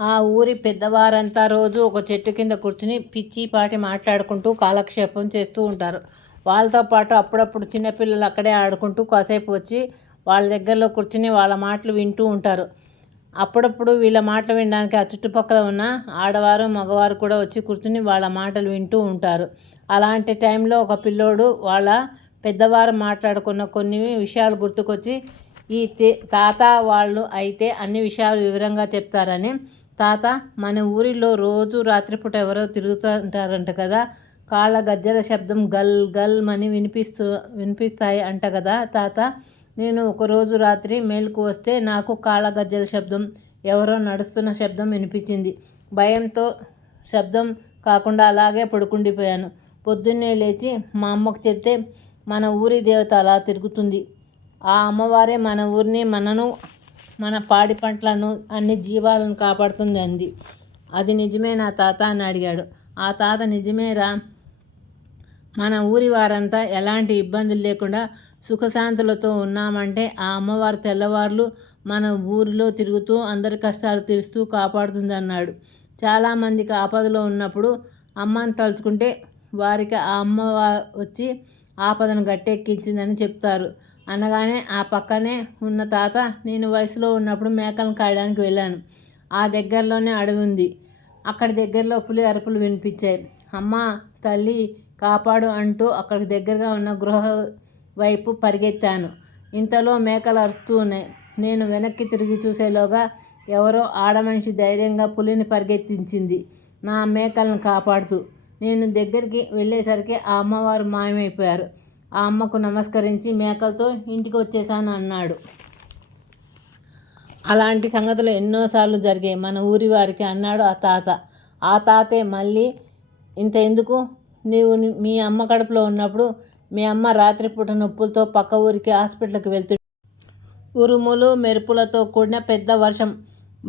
ఆ ఊరి పెద్దవారంతా రోజు ఒక చెట్టు కింద కూర్చుని పిచ్చిపాటి మాట్లాడుకుంటూ కాలక్షేపం చేస్తూ ఉంటారు. వాళ్ళతో పాటు అప్పుడప్పుడు చిన్నపిల్లలు అక్కడే ఆడుకుంటూ కాసేపు వచ్చి వాళ్ళ దగ్గరలో కూర్చుని వాళ్ళ మాటలు వింటూ ఉంటారు. అప్పుడప్పుడు వీళ్ళ మాటలు వినడానికి ఆ చుట్టుపక్కల ఉన్న ఆడవారు మగవారు కూడా వచ్చి కూర్చుని వాళ్ళ మాటలు వింటూ ఉంటారు. అలాంటి టైంలో ఒక పిల్లోడు వాళ్ళ పెద్దవారు మాట్లాడుకున్న కొన్ని విషయాలు గుర్తుకొచ్చి ఈ తాత వాళ్ళు అయితే అన్ని విషయాలు వివరంగా చెప్తారని, తాత, మన ఊరిలో రోజు రాత్రిపూట ఎవరో తిరుగుతుంటారంట కదా, కాళ్ళ గజ్జల శబ్దం గల్ గల్ అని వినిపిస్తాయి అంట కదా తాత. నేను ఒకరోజు రాత్రి మేలుకు వస్తే నాకు కాళ్ళ గజ్జల శబ్దం, ఎవరో నడుస్తున్న శబ్దం వినిపించింది. భయంతో శబ్దం కాకుండా అలాగే పడుకుండిపోయాను. పొద్దున్నే లేచి మా అమ్మకు చెప్తే, మన ఊరి దేవత అలా తిరుగుతుంది, ఆ అమ్మవారే మన ఊరిని, మనను, మన పాడి పంటలను, అన్ని జీవాలను కాపాడుతుంది అంది. అది నిజమేనా తాత అని అడిగాడు. ఆ తాత, నిజమేరా, మన ఊరి వారంతా ఎలాంటి ఇబ్బందులు లేకుండా సుఖశాంతులతో ఉన్నామంటే ఆ అమ్మవారు తెల్లవార్లు మన ఊరిలో తిరుగుతూ అందరి కష్టాలు తీరుస్తూ కాపాడుతుంది అన్నాడు. చాలామందికి ఆపదలో ఉన్నప్పుడు అమ్మని తలుచుకుంటే వారికి ఆ అమ్మ వచ్చి ఆపదను గట్టెక్కించిందని చెప్తారు అనగానే ఆ పక్కనే ఉన్న తాత, నేను వయసులో ఉన్నప్పుడు మేకలను కాయడానికి వెళ్ళాను. ఆ దగ్గరలోనే అడవి ఉంది. అక్కడి దగ్గరలో పులి అరుపులు వినిపించాయి. అమ్మా, తల్లి కాపాడు అంటూ అక్కడికి దగ్గరగా ఉన్న గృహ వైపు పరిగెత్తాను. ఇంతలో మేకలు అరుస్తూ ఉన్నాయి. నేను వెనక్కి తిరిగి చూసేలోగా ఎవరో ఆడమనిషి ధైర్యంగా పులిని పరిగెత్తించింది నా మేకలను కాపాడుతూ. నేను దగ్గరికి వెళ్ళేసరికి ఆ అమ్మవారు మాయమైపోయారు. ఆ అమ్మకు నమస్కరించి మేకలతో ఇంటికి వచ్చేసాను అన్నాడు. అలాంటి సంగతులు ఎన్నోసార్లు జరిగాయి మన ఊరి వారికి అన్నాడు ఆ తాత. ఆ తాతే మళ్ళీ, ఇంత ఎందుకు, నీవు మీ అమ్మ కడుపులో ఉన్నప్పుడు మీ అమ్మ రాత్రిపూట నొప్పులతో పక్క ఊరికి హాస్పిటల్కి వెళ్తూ ఉరుములు మెరుపులతో కూడిన పెద్ద వర్షం,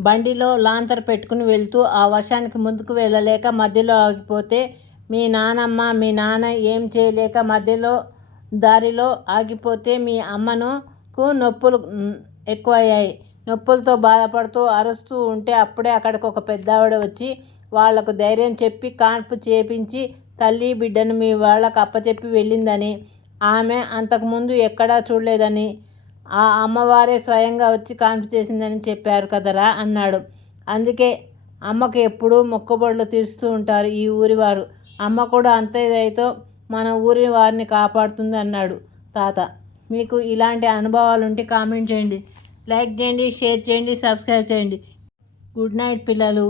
బండిలో లాంతర్ పెట్టుకుని వెళ్తూ ఆ వర్షానికి ముందుకు వెళ్ళలేక మధ్యలో ఆగిపోతే మీ నానమ్మ మీ నాన్న ఏం చేయలేక మధ్యలో దారిలో ఆగిపోతే మీ అమ్మకు నొప్పులు ఎక్కువయ్యాయి. నొప్పులతో బాధపడుతూ అరుస్తూ ఉంటే అప్పుడే అక్కడికి ఒక పెద్దావిడ వచ్చి వాళ్లకు ధైర్యం చెప్పి కాన్పు చేపించి తల్లి బిడ్డను మీ వాళ్ళకు అప్పచెప్పి వెళ్ళిందని, ఆమె అంతకుముందు ఎక్కడా చూడలేదని, ఆ అమ్మవారే స్వయంగా వచ్చి కాన్పు చేసిందని చెప్పారు కదరా అన్నాడు. అందుకే అమ్మకు ఎప్పుడూ మొక్కుబడులు తీరుస్తూ ఉంటారు ఈ ఊరివారు. అమ్మ కూడా అంతే దయతో మన ఊరి వారిని కాపాడుతుంది అన్నాడు తాత. మీకు ఇలాంటి అనుభవాలు ఉంటే కామెంట్ చేయండి, లైక్ చేయండి, షేర్ చేయండి, సబ్స్క్రైబ్ చేయండి. గుడ్ నైట్ పిల్లలు.